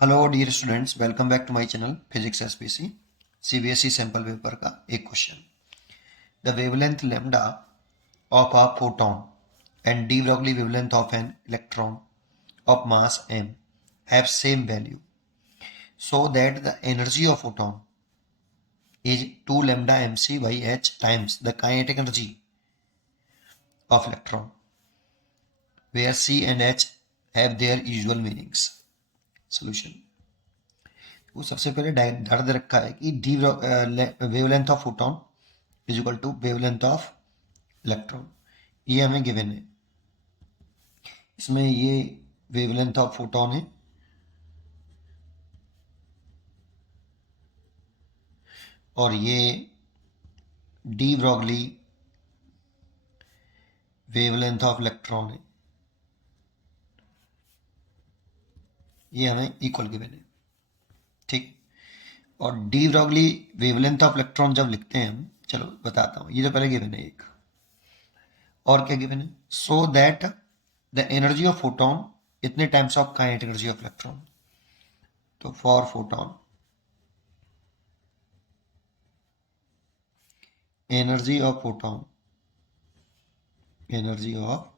Hello dear students, welcome back to my channel physics SPC. CBSE sample paper का एक question. The wavelength lambda of a photon and de Broglie wavelength of an electron of mass m have same value so that the energy of photon is 2 lambda mc by h times the kinetic energy of electron where c and h have their usual meanings. Solution. वो सबसे पहले धर दे रखा है कि the wavelength of photon is equal to wavelength of electron. ये हमें given है। इसमें ये वेवलेंथ ऑफ फोटॉन है और ये D Broglie wavelength of electron है। ये हमें इक्वल गिवन है, ठीक। और D Broglie wavelength of electron जब लिखते हैं हम, चलो बताता हूँ। ये तो पहले गिवन है एक, और क्या गिवन है? So that the energy of photon इतने times of kinetic energy of electron. तो for photon energy of photon, energy of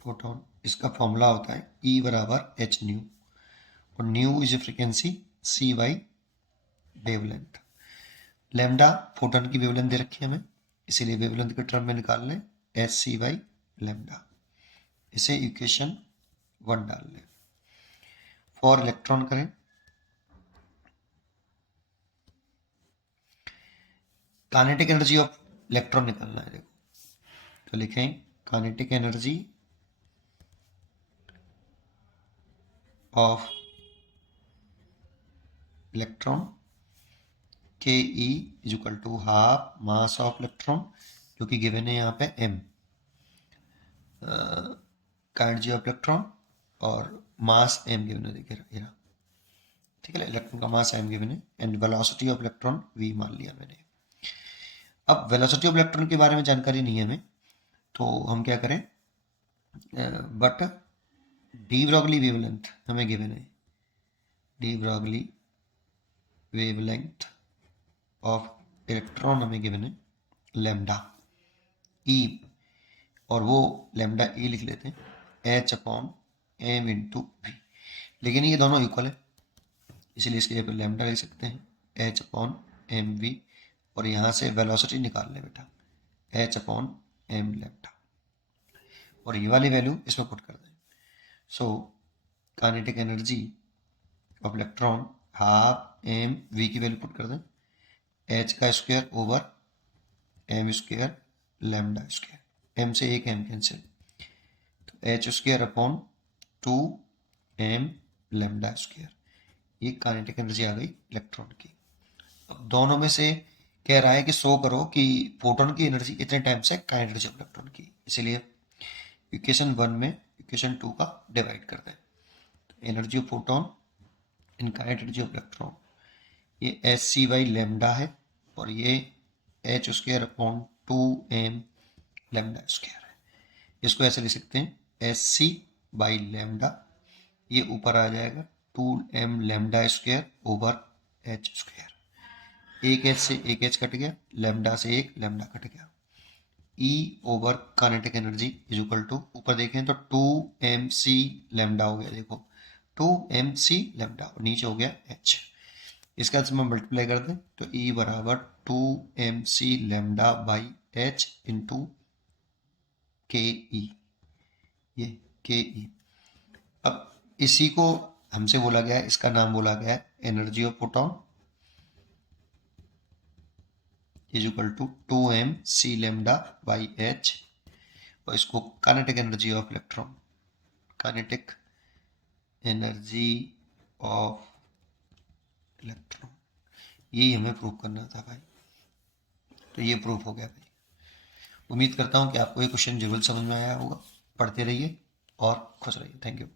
photon, इसका फॉर्मूला होता है E बराबर एच न्यू, और nu is frequency c by wavelength. Lambda photon की wavelength दे रखी है हमें, इसीलिए वेवलेंथ के टर्म में निकाल लें एच सी बाई लैम्डा। इसे इक्वेशन 1 डाल लें। फॉर इलेक्ट्रॉन करें, काइनेटिक एनर्जी ऑफ इलेक्ट्रॉन निकालना है। देखो तो लिखें काइनेटिक एनर्जी ऑफ इलेक्ट्रॉन के E is equal to half mass of electron, जो कि गिवन है यहाँ पे m, एनर्जी ऑफ इलेक्ट्रॉन और मास m गिवन है, देखिए ये, ठीक है। इलेक्ट्रॉन का मास m गिवन है and velocity of electron v मान लिया मैंने। अब वेलोसिटी ऑफ इलेक्ट्रॉन के बारे में जानकारी नहीं है हमें, तो हम क्या करें, बट डी ब्रॉगली वेवलेंथ हमें गिवन है, de Broglie wavelength of electron हमें गिवन है लैम्डा ई, और वो लैम्डा ई लिख लेते हैं h upon m into v. लेकिन ये दोनों इक्वल है, इसलिए इसके जगह पर लैम्डा लिख सकते हैं एच अपॉन एम वी, और यहाँ से वेलोसिटी निकाल लें बेटा एच अपॉन एम लैम्डा, और ये वाली वैल्यू इसमें पुट कर दें। So kinetic energy of electron half m v की वैल्यू पुट कर दें, एच का square over m square lambda square, m से एक एम कैंसिल, तो h square upon 2 m lambda square. ये काइनेटिक एनर्जी आ गई इलेक्ट्रॉन की। अब दोनों में से कह रहा है कि शो करो कि फोटोन की एनर्जी इतने टाइम से काइनेटिक एनर्जी ऑफ इलेक्ट्रॉन की, इसलिए इक्वेशन 1 में इक्वेशन 2 का डिवाइड कर दें। Energy of photon in kinetic energy of electron, ये एच सी बाई लेमडा है, और ये H square upon 2 M lambda square है। इसको ऐसे लिख सकते हैं एच सी बाई लेमडा, ये ऊपर आ जाएगा 2 M lambda square over H square. एक एच से एक एच कट गया, लेमडा से एक लेमडा कट गया। E over kinetic energy is equal to, ऊपर देखें तो 2 एम सी लेमडा हो गया, देखो 2 एम सी लेमडा, और नीचे हो गया h। इसका हम मल्टीप्लाई कर दें तो E बराबर 2 M C lambda by H into K E, ये के ई। अब इसी को हमसे बोला गया है, इसका नाम बोला गया है energy of photon is equal to 2 M C lambda by H, और इसको kinetic energy of electron, kinetic energy of electron, यही हमें प्रूव करना था भाई। तो ये प्रूफ हो गया भाई। उम्मीद करता हूँ कि आपको ये क्वेश्चन जरूर समझ में आया होगा। पढ़ते रहिए और खुश रहिए। Thank you.